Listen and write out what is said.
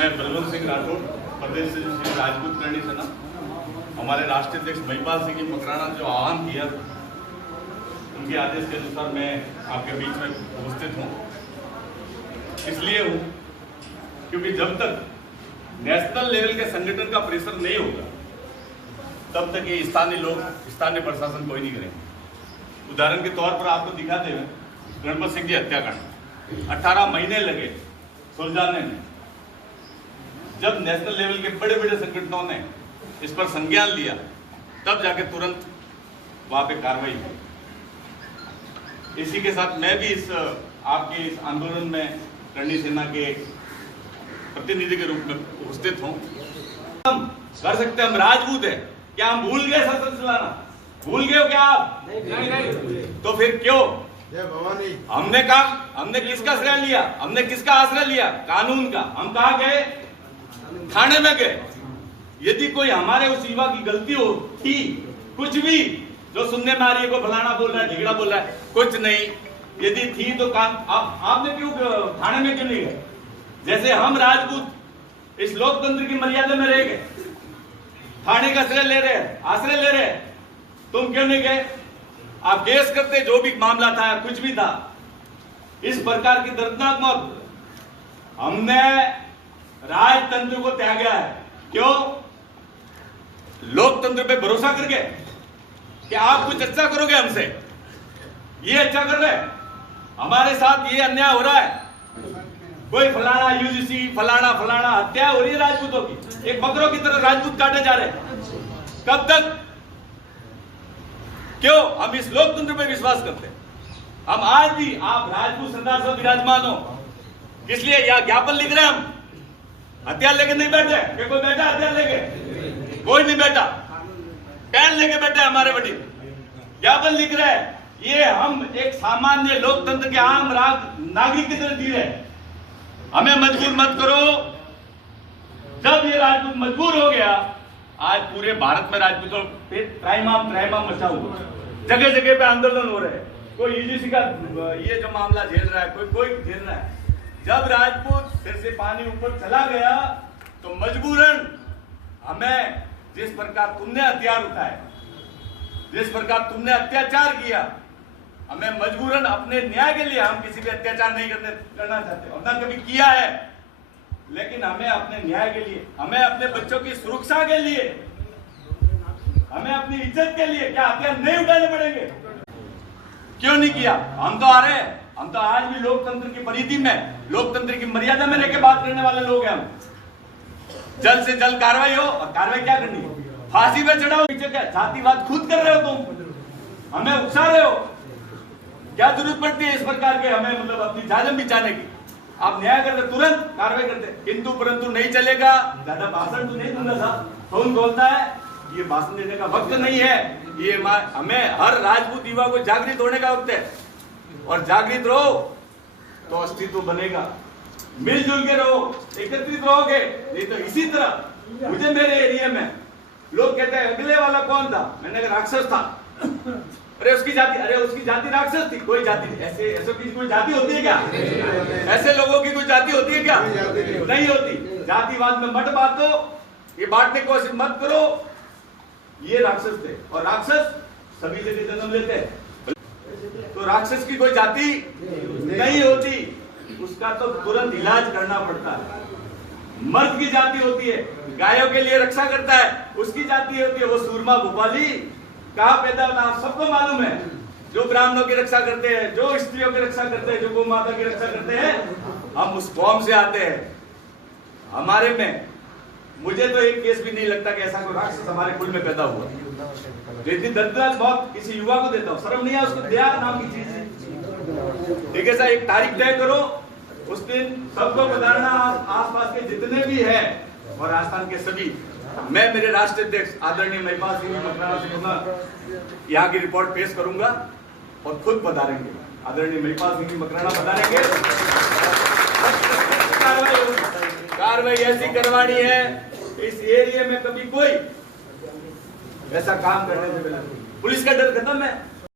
मैं बलवंत सिंह राठौड़, प्रदेश से श्री राजपूत करणी सेना, हमारे राष्ट्रीय अध्यक्ष महिपाल सिंह मकराना जो आह्वान किया, उनके आदेश के अनुसार मैं आपके बीच में उपस्थित हूँ। इसलिए हूँ क्योंकि जब तक नेशनल लेवल के संगठन का प्रेशर नहीं होगा तब तक ये स्थानीय लोग, स्थानीय प्रशासन कोई नहीं करेंगे। उदाहरण के तौर पर आपको दिखाते हुए गणपत सिंह की हत्याकांड 18 महीने लगे सुलझाने में। जब नेशनल लेवल के बड़े बड़े संगठनों ने इस पर संज्ञान लिया तब जाके तुरंत वहां पे कार्रवाई हुई। इसी के साथ मैं भी आपके इस आंदोलन में करणी सेना के प्रतिनिधि के रूप में उपस्थित हूं। हम कर सकते, हम राजपूत हैं। क्या हम भूल गए शस्त्र चलाना? भूल गए हो क्या आप? नहीं। तो फिर क्यों हमने कहा, हमने किसका आश्रय लिया? हमने किसका आश्रय लिया? कानून का। हम कहा गए? थाने में गए। यदि कोई हमारे उस युवा की गलती हो थी, कुछ भी जो सुनने में आ रही है, को फलाना बोल रहा है, ढिगड़ा बोल रहा है, कुछ नहीं, यदि थी तो आपने क्यों थाने में क्यों नहीं गए? जैसे हम राजपूत इस लोकतंत्र की मर्यादा में रह गए, थाने का आश्रय ले रहे हैं, तुम क्यों नहीं गए? आप केस करते, जो भी मामला था, कुछ भी था। इस प्रकार की दर्दनाक मौत हमने राजतंत्र को त्यागा है। क्यों? लोकतंत्र पे भरोसा करके कि आप कुछ अच्छा करोगे हमसे। ये अच्छा कर रहे हैं, हमारे साथ ये अन्याय हो रहा है। कोई फलाना यूजीसी फलाना हत्या हो रही है राजपूतों की, एक बकरों की तरह राजपूत काटे जा रहे हैं। कब तक? क्यों? हम इस लोकतंत्र पे विश्वास करते हैं। हम आज भी, आप राजपूत सरदार सब विराजमान हो, इसलिए यह ज्ञापन लिख रहे हैं। हम हथियार लेके नहीं बैठे कि कोई बैठा हथियार लेके? कोई नहीं बैठा, पेन लेके बैठे हमारे बड़ी ज्ञापन लिख रहे हैं। ये हम एक सामान्य लोकतंत्र के आम नागरिक की तरह जी रहे हैं। हमें मजबूर मत करो। जब ये राजपूत मजबूर हो गया, आज पूरे भारत में राजपूतों पे त्राहिमाम मचा हुआ, जगह जगह पे आंदोलन हो रहे हैं। कोई यूजीसी का ये जो मामला झेल रहा है, कोई झेल रहा है। जब राजपूत फिर से पानी ऊपर चला गया तो मजबूरन हमें, जिस प्रकार तुमने हथियार उठाए, जिस प्रकार तुमने अत्याचार किया, हमें मजबूरन अपने न्याय के लिए, हम किसी पे अत्याचार नहीं करना चाहते और ना कभी किया है, लेकिन हमें अपने न्याय के लिए, हमें अपने बच्चों की सुरक्षा के लिए, हमें अपनी इज्जत के लिए क्या हथियार नहीं उठाने पड़ेंगे? क्यों नहीं किया? हम तो आ रहे हैं। हम तो आज भी लोकतंत्र की परिधि में, लोकतंत्र की मर्यादा में रहकर बात करने वाले लोग हैं। हम जल्द से जल्द कार्रवाई हो। और कार्रवाई क्या करनी है? फांसी पे चढ़ाओ। पीछे क्या जातिवाद खुद कर रहे हो तुम, हमें उकसा रहे हो। क्या जरूरत पड़ती है इस प्रकार के हमें, मतलब अपनी जान बिचाने की? आप न्याय करते, तुरंत कार्रवाई करते, किंतु परंतु नहीं चलेगा। ज्यादा भाषण तो नहीं दूंगा साहब, फोन बोलता है, ये भाषण देने का वक्त नहीं है। ये हमें हर राजपूत युवा को जागृत होने का वक्त है। और जागृत रहो तो अस्तित्व बनेगा। मिलजुल के रहो, एकत्रित रहोगे। नहीं तो इसी तरह, मुझे मेरे एरिया में लोग कहते हैं अगले वाला कौन था? मैंने कहा राक्षस था। अरे उसकी जाति राक्षस थी। कोई जाति ऐसे की कोई जाति होती है क्या? ऐसे लोगों की कोई जाति होती है क्या? नहीं होती। जातिवाद में मत बांटो, ये बांटने की कोशिश मत करो। ये राक्षस थे और राक्षस सभी जगह जन्म लेते हैं। तो राक्षस की कोई जाति नहीं होती, उसका तो तुरंत इलाज करना पड़ता है। मर्द की जाति होती है, गायों के लिए रक्षा करता है, उसकी जाति होती है वो सूरमा भोपाली। कहाँ पैदा होता है आप सबको मालूम है। जो ब्राह्मणों की रक्षा करते हैं, जो स्त्रियों की रक्षा करते हैं, जो गौ माता की रक्षा करते हैं, हम उस कौम से आते हैं। हमारे में मुझे तो एक केस भी नहीं लगता कि ऐसा कोई राक्षस हमारे कुल में पैदा हुआ। जितनी दर्दनाक मौत किसी युवा को देता हूँ, शर्म नहीं है उसको? दया नाम की चीज है। ठीक है सर, एक तारीख तय करो, उस दिन सबको बताना, आसपास के जितने भी हैं और राजस्थान के सभी। मैं मेरे राष्ट्रीय अध्यक्ष आदरणीय महिपाल सिंह मकराना से यहाँ की रिपोर्ट पेश करूंगा और खुद पधारेंगे। आदरणीय महिपाल सिंह मकराना पधारेंगे। कार्रवाई ऐसी करवानी है, इस एरिया में कभी कोई ऐसा काम करने से पहले पुलिस का डर खत्म है।